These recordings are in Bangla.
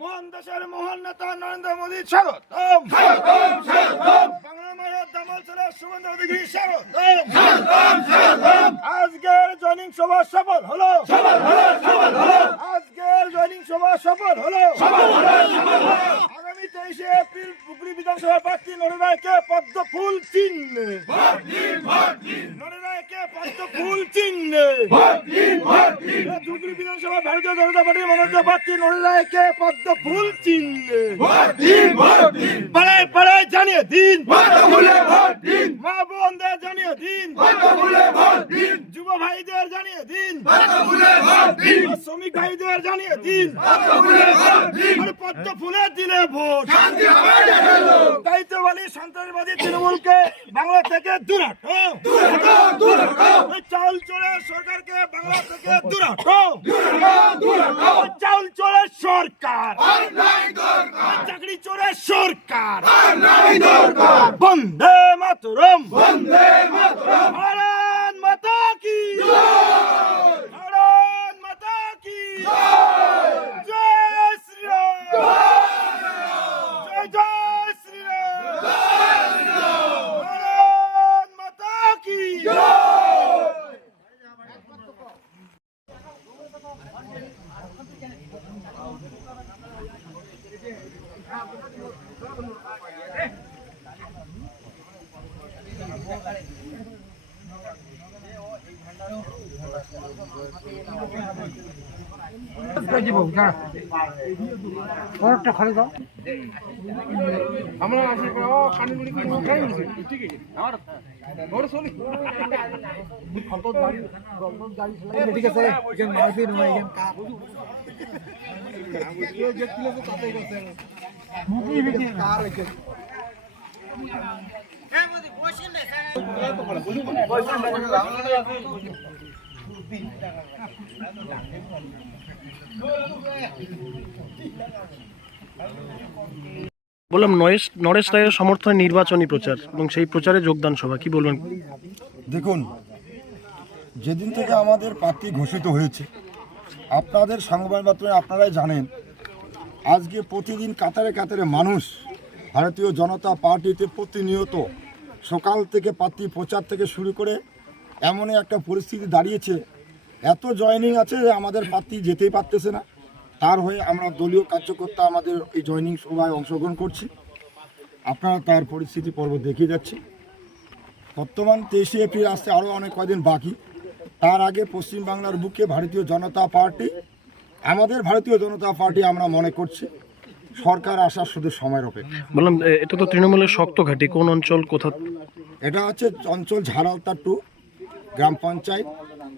মহান দেশের মহান নেতা নরেন্দ্র মোদী স্বাগতম, স্বাগতম, স্বাগতম। বাংলা মায়ের দামাল ছেলে শুভেন্দু অধিকারী স্বাগতম, স্বাগতম, স্বাগতম। আজকের জয়নিং সভা সফল হলো, সফল হলো, সফল হলো। আজকের জয়নিং সভা সফল হলো, সফল হলো, সফল হলো। আগামী 23শে এপ্রিল ধুবড়ী বিধানসভা প্রার্থী নরেন্দ্রকে পদ্ম ফুল চিহ্নে ভোট দিন, ভোট দিন। নরেন্দ্রকে পদ্ম ফুল চিহ্নে ভোট দিন, ভোট দিন। ধুবড়ী বিধানসভা ভারতীয় জনতা পার্টির মনোনীত প্রার্থী নরেন্দ্রকে পদ্ম ফুল চিহ্নে ভোট দিন, ভোট দিন। পাড়ায় পাড়ায় জানিয়ে দিন, পদ্ম ফুলে ভোট দিন। মা বোনদের জানিয়ে দিন, পদ্ম ফুলে ভোট দিন। যুব ভাইদের জানিয়ে দিন, পদ্ম ফুলে ভোট দিন। শ্রমিক ভাইদের জানিয়ে দিন, পদ্ম ফুলে ভোট দিন। আর পদ্ম ফুলে দিলে ভোট শান্তি হবে দেশেলো। দায়িত্ববাদী সন্ত্রাসবাদী তৃণমূলকে বাংলা থেকে দূর হটো, দূর হটো, দূর হটো। চাউল চোরের সরকারকে বাংলা থেকে দূর হটো, দূর হটো, দূর হটো। চাউল চোরের সরকার আর নাই দরকার, চাকরি চোরের সরকার আর নাই দরকার। বন্দে মাতরম, বন্দে মাতরম। ভারত মাতা কি জয়, ভারত মাতা কি জয়। জয় শ্রীরাম, জয় জয় শ্রীরাম, জয় শ্রীরাম। ভারত মাতা কি জয়। বললাম নরেশ রায়ের সমর্থনে নির্বাচনী প্রচার এবং সেই প্রচারে যোগদান সভা, কি বলবেন? দেখুন, যেদিন থেকে আমাদের প্রার্থী ঘোষিত হয়েছে, আপনাদের সংবাদ মাধ্যমে আপনারাই জানেন, আজকে প্রতিদিন কাতারে কাতারে মানুষ ভারতীয় জনতা পার্টিতে প্রতিনিয়ত সকাল থেকে প্রার্থী প্রচার থেকে শুরু করে এমনই একটা পরিস্থিতি দাঁড়িয়েছে, এত জয়েনিং আছে যে আমাদের প্রার্থী যেতেই পারতেছে না। তার হয়ে আমরা দলীয় কার্যকর্তা আমাদের এই জয়েনিং সভায় অংশগ্রহণ করছি। আপনারা তার পরিস্থিতি পর্ব দেখিয়ে যাচ্ছি। বর্তমান 23শে এপ্রিল আসতে আরও অনেক কয়দিন বাকি। তার আগে পশ্চিমবাংলার বুকে ভারতীয় জনতা পার্টি, আমাদের ভারতীয় জনতা পার্টি আমরা মনে করছি সরকার আসার শুধু সময়ের অপেক্ষা। বললাম, এটা তো তৃণমূলের শক্ত ঘাঁটি, কোন অঞ্চল কোথা? এটা হচ্ছে অঞ্চল ঝাড়ালতা 2 গ্রাম পঞ্চায়েত,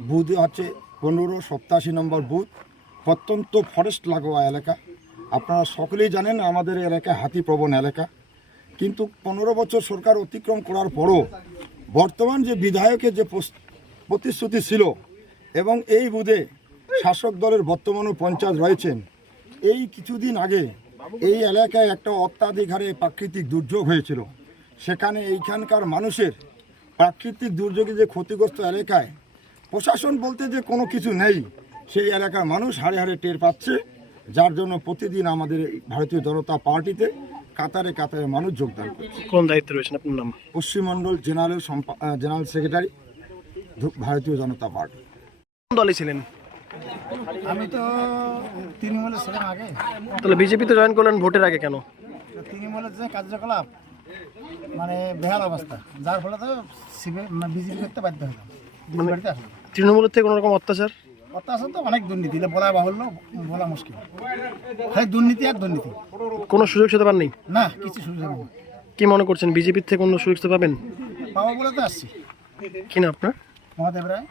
বুথ হচ্ছে 1587 নম্বর বুথ, প্রত্যন্ত ফরেস্ট লাগোয়া এলাকা। আপনারা সকলেই জানেন আমাদের এলাকায় হাতিপ্রবণ এলাকা, কিন্তু 15 বছর সরকার অতিক্রম করার পরও বর্তমান যে বিধায়কের যে প্রতিশ্রুতি ছিল এবং এই বুথে শাসক দলের বর্তমানও পঞ্চায়েত রয়েছেন, এই কিছুদিন আগে এই এলাকায় একটা অত্যাধিক হারে প্রাকৃতিক দুর্যোগ হয়েছিল। সেখানে এইখানকার মানুষের প্রাকৃতিক দুর্যোগে যে ক্ষতিগ্রস্ত এলাকায় প্রশাসন বলতে যে কোনো কিছু নেই, সেই এলাকার মানুষ হাড়ে হাড়ে টের পাচ্ছে, যার জন্য প্রতিদিন আমাদের ভারতীয় জনতা পার্টিতে কাতারে কাতারে মানুষ যোগদান করছে। কোন দায়িত্বে রয়েছেন আপনার নাম? পশ্চিমমণ্ডল জেনারেল সেক্রেটারি, ভারতীয় জনতা পার্টি। কোন দলে ছিলেন? আমি তো তৃণমূলের ছিলাম আগে। তাহলে বিজেপিতে জয়েন করলেন ভোটের আগে কেন? তৃণমূলের যে কার্যকলাপ মানে বেহাল অবস্থা, যার ফলে তো বিজেপি করতে বাধ্য হলাম। তৃণমূলের থেকে কোনো রকম অত্যাচার তো অনেক দুর্নীতি, বলা বাহুল্য, বলা মুশকিল। খালি দুর্নীতি আর দুর্নীতি, কোনো সুযোগ সুবিধা পাননি? না, কিছু সুযোগ নেই। কি মনে করছেন বিজেপির থেকে কোনো সুযোগ পাবেন? পাবো বলে তো আসছি। কি না আপনার? মহাদেব রায়।